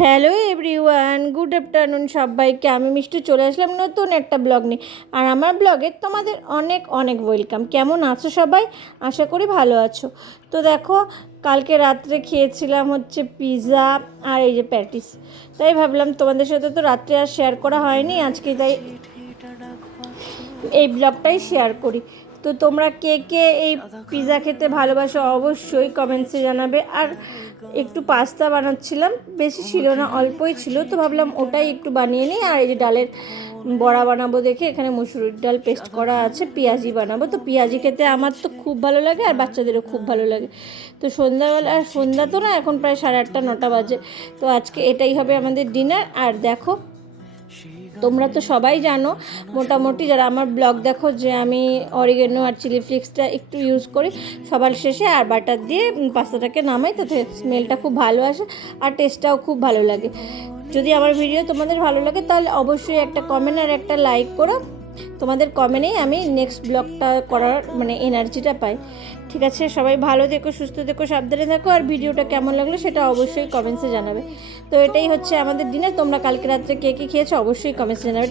Hello everyone, good afternoon সবাইকে। আমি মিষ্টি চলে আসলাম নতুন একটা ব্লগ নিয়ে। আর আমার ব্লগে তোমাদের অনেক অনেক ওয়েলকাম। কেমন আছো সবাই? আশা করি ভালো আছো। তো দেখো, কালকে রাত্রে খেয়েছিলাম হচ্ছে পিৎজা আর এই যে প্যাটিস। তাই ভাবলাম তোমাদের সাথে তো রাত্রে আর শেয়ার করা হয়নি, আজকে তাই এই ব্লগটাই শেয়ার করি। তো তোমরা কে কে এই পিৎজা খেতে ভালোবাসো অবশ্যই কমেন্টসে জানাবে। আর একটু পাস্তা বানাচ্ছিলাম, বেশি ছিল না, অল্পই ছিল, তো ভাবলাম ওটাই একটু বানিয়ে নিই। আর এই যে ডালের বড়া বানাবো দেখে এখানে মুসুরির ডাল পেস্ট করা আছে, পেঁয়াজি বানাবো। তো পেঁয়াজি খেতে আমার তো খুব ভালো লাগে আর বাচ্চাদেরও খুব ভালো লাগে। তো সন্ধ্যাবেলা, আর সন্ধ্যা তো না, এখন প্রায় 8:30 9টা বাজে। তো আজকে এটাই হবে আমাদের ডিনার। আর দেখো, তোমরা তো সবাই জানো মোটামুটি, যারা আমার ব্লগ দেখো, যে আমি অরিগেনো আর চিলি ফ্লেক্সটা একটু ইউজ করি সবার শেষে, আর বাটার দিয়ে পাস্তাটাকে নামাই, তাতে স্মেলটা খুব ভালো আসে আর টেস্টটাও খুব ভালো লাগে। যদি আমার ভিডিও তোমাদের ভালো লাগে তাহলে অবশ্যই একটা কমেন্ট আর একটা লাইক করো। তোমাদের কমেন্টেই আমি নেক্সট ব্লগটা করার এনার্জিটা পাই। ঠিক আছে, সবাই ভালো থেকো, সুস্থ থেকো, সাবধানে থাকো। আর ভিডিওটা কেমন লাগলো সেটা অবশ্যই কমেন্টসে জানাবে। তো এটাই হচ্ছে আমাদের ডিনার। তোমরা কালকে রাত্রে কে কী খেয়েছো অবশ্যই কমেন্টসে জানাবে।